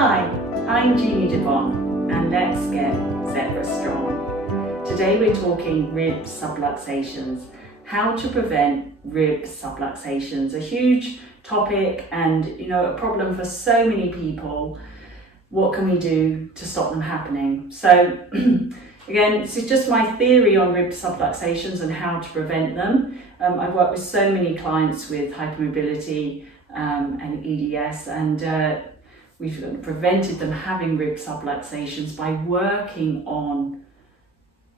Hi, I'm Jeannie and let's get zebra strong. Today we're talking rib subluxations, how to prevent rib subluxations, a huge topic and a problem for so many people. What can we do to stop them happening? So again, this is just my theory on rib subluxations and how to prevent them. I've worked with so many clients with hypermobility and EDS, and we've prevented them having rib subluxations by working on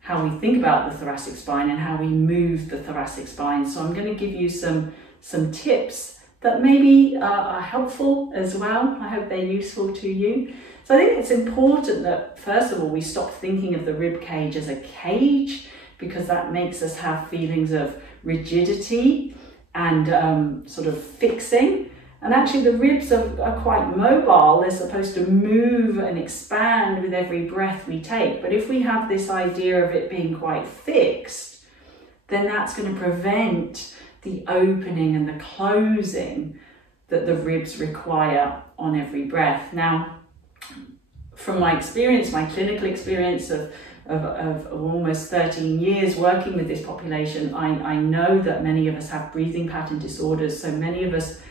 how we think about the thoracic spine and how we move the thoracic spine. So I'm going to give you some tips that maybe are helpful as well. I hope they're useful to you. So I think it's important that first of all we stop thinking of the rib cage as a cage, because that makes us have feelings of rigidity and sort of fixing. And actually the ribs are quite mobile. They're supposed to move and expand with every breath we take. But if we have this idea of it being quite fixed, then that's going to prevent the opening and the closing that the ribs require on every breath. Now, from my experience, my clinical experience of almost 13 years working with this population, I know that many of us have breathing pattern disorders. So many of us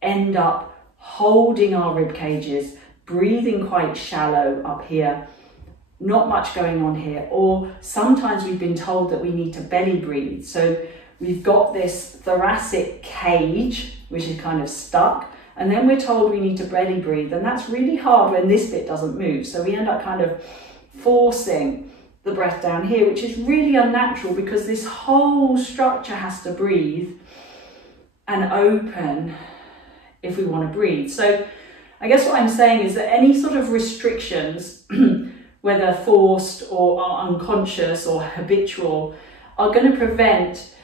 end up holding our rib cages, breathing quite shallow up here, not much going on here, or sometimes we've been told that we need to belly breathe. So we've got this thoracic cage which is kind of stuck, and then we're told we need to belly breathe, and that's really hard when this bit doesn't move. So we end up kind of forcing the breath down here, which is really unnatural because this whole structure has to breathe and open if we want to breathe. So I guess what I'm saying is that any sort of restrictions, whether forced or unconscious or habitual, are going to prevent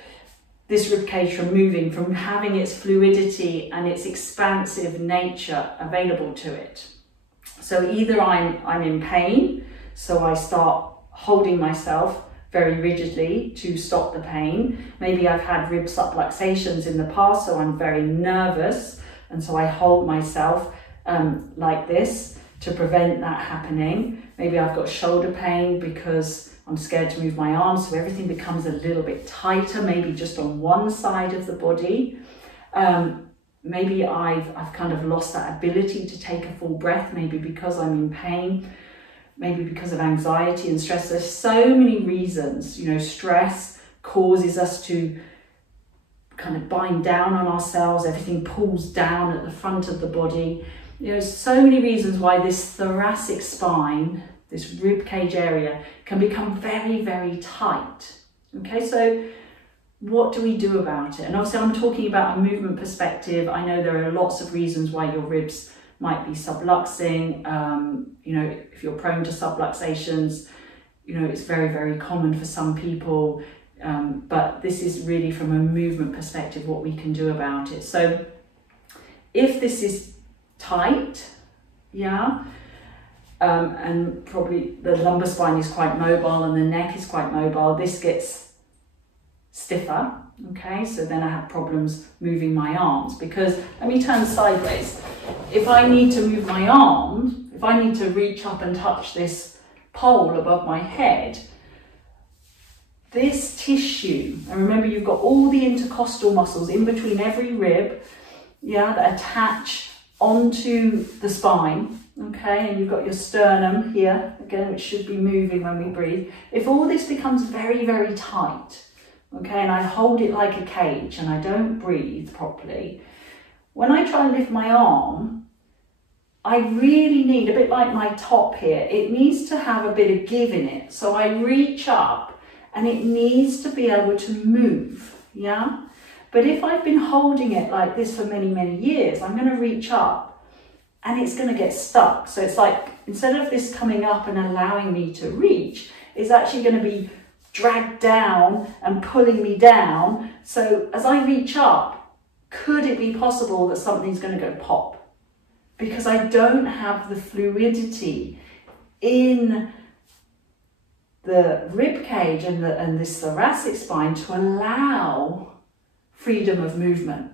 this rib cage from moving, from having its fluidity and its expansive nature available to it. So either I'm in pain, so I start holding myself very rigidly to stop the pain. Maybe I've had rib subluxations in the past, so I'm very nervous, and so I hold myself like this to prevent that happening. Maybe I've got shoulder pain because I'm scared to move my arms, so everything becomes a little bit tighter, maybe just on one side of the body. Maybe I've kind of lost that ability to take a full breath, maybe because I'm in pain, maybe because of anxiety and stress. There's so many reasons. Stress causes us to kind of bind down on ourselves, everything pulls down at the front of the body. There's so many reasons why this thoracic spine, this rib cage area, can become very, very tight. Okay, so what do we do about it? And obviously I'm talking about a movement perspective. I know there are lots of reasons why your ribs might be subluxing. If you're prone to subluxations, it's very, very common for some people. But this is really from a movement perspective what we can do about it. So if this is tight, and probably the lumbar spine is quite mobile and the neck is quite mobile, this gets stiffer. Okay, so then I have problems moving my arms, because let me turn sideways. If I need to move my arms, if I need to reach up and touch this pole above my head, this tissue, and remember you've got all the intercostal muscles in between every rib, that attach onto the spine, okay, and you've got your sternum here, again, which should be moving when we breathe. If all this becomes very, very tight, okay, and I hold it like a cage and I don't breathe properly, when I try and lift my arm, I really need, a bit like my top here, it needs to have a bit of give in it. So I reach up and it needs to be able to move, But if I've been holding it like this for many, many years, I'm going to reach up and it's going to get stuck. So it's like, instead of this coming up and allowing me to reach, it's actually going to be dragged down and pulling me down. So as I reach up, could it be possible that something's going to go pop? Because I don't have the fluidity in the rib cage and this thoracic spine to allow freedom of movement.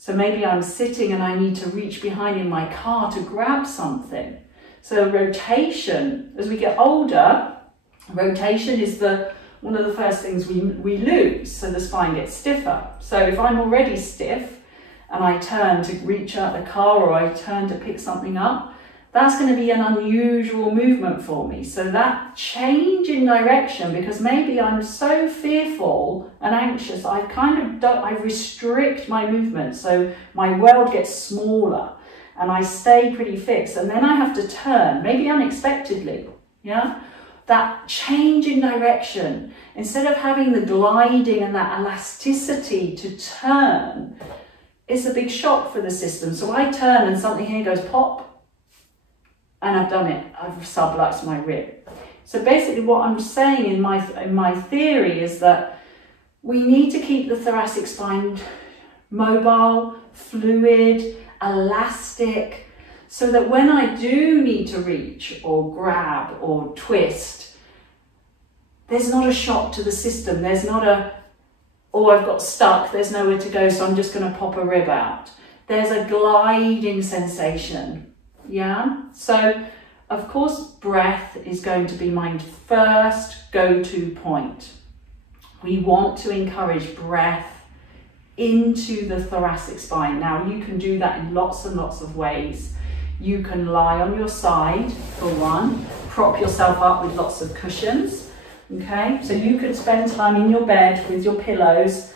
So maybe I'm sitting and I need to reach behind in my car to grab something. So rotation, as we get older, rotation is one of the first things we lose, so the spine gets stiffer. So if I'm already stiff and I turn to reach out the car or I turn to pick something up, that's going to be an unusual movement for me. So that change in direction, because maybe I'm so fearful and anxious, I restrict my movement, so my world gets smaller and I stay pretty fixed, and then I have to turn, maybe unexpectedly, yeah? That change in direction, instead of having the gliding and that elasticity to turn, it's a big shock for the system. So I turn and something here goes pop, and I've done it, I've subluxed my rib. So basically what I'm saying in my theory is that we need to keep the thoracic spine mobile, fluid, elastic, so that when I do need to reach or grab or twist, there's not a shock to the system. There's not a, oh, I've got stuck, there's nowhere to go, so I'm just going to pop a rib out. There's a gliding sensation, yeah? So, of course, breath is going to be my first go-to point. We want to encourage breath into the thoracic spine. Now, you can do that in lots and lots of ways. You can lie on your side, for one, prop yourself up with lots of cushions, okay? So you could spend time in your bed with your pillows,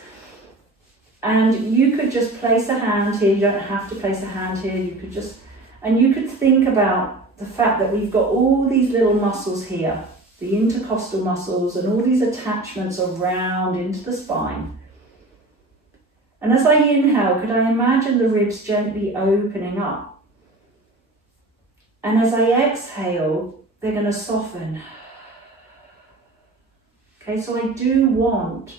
and you could just place a hand here. You don't have to place a hand here. You could just, and you could think about the fact that we've got all these little muscles here, the intercostal muscles, and all these attachments around into the spine. And as I inhale, could I imagine the ribs gently opening up? And as I exhale, they're going to soften. Okay, so I do want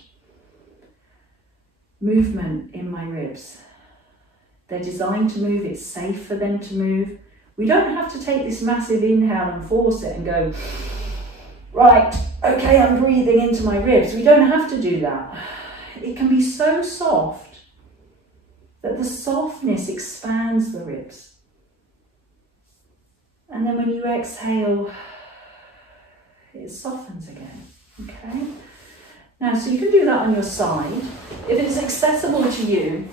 movement in my ribs. They're designed to move, it's safe for them to move. We don't have to take this massive inhale and force it and go, right, okay, I'm breathing into my ribs. We don't have to do that. It can be so soft that the softness expands the ribs. And then when you exhale, it softens again, okay? Now, so you can do that on your side. If it's accessible to you,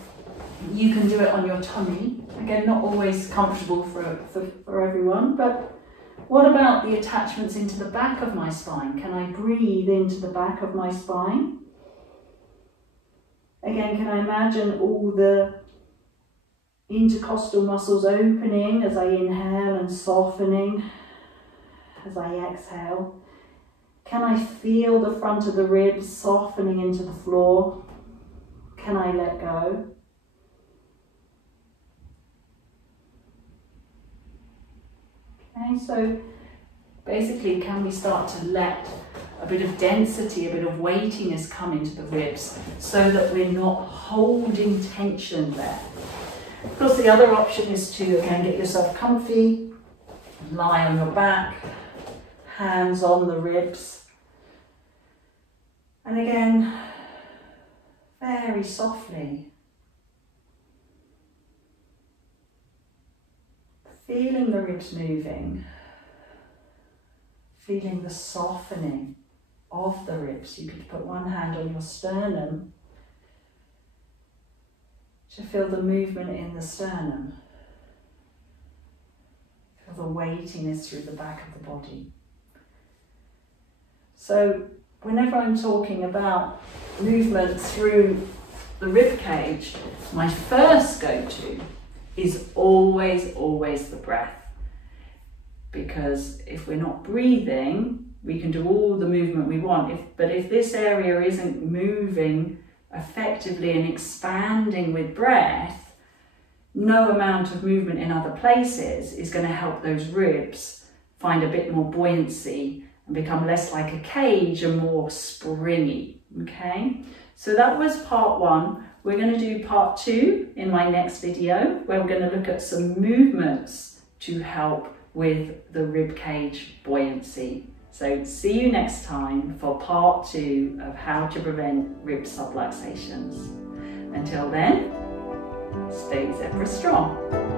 you can do it on your tummy. Again, not always comfortable for everyone, but what about the attachments into the back of my spine? Can I breathe into the back of my spine? Again, can I imagine all the intercostal muscles opening as I inhale and softening as I exhale? Can I feel the front of the ribs softening into the floor? Can I let go? Okay, so basically, can we start to let a bit of density, a bit of weightiness come into the ribs so that we're not holding tension there? Of course, the other option is to, again, get yourself comfy, lie on your back, hands on the ribs. And again, very softly, feeling the ribs moving, feeling the softening of the ribs. You could put one hand on your sternum to feel the movement in the sternum. Feel the weightiness through the back of the body. So whenever I'm talking about movement through the rib cage, my first go-to is always the breath. Because if we're not breathing, we can do all the movement we want. But if this area isn't moving effectively and expanding with breath, no amount of movement in other places is going to help those ribs find a bit more buoyancy and become less like a cage and more springy, okay? So that was part one. We're going to do part two in my next video, where we're going to look at some movements to help with the rib cage buoyancy. So see you next time for part two of how to prevent rib subluxations. Until then, stay zebra strong.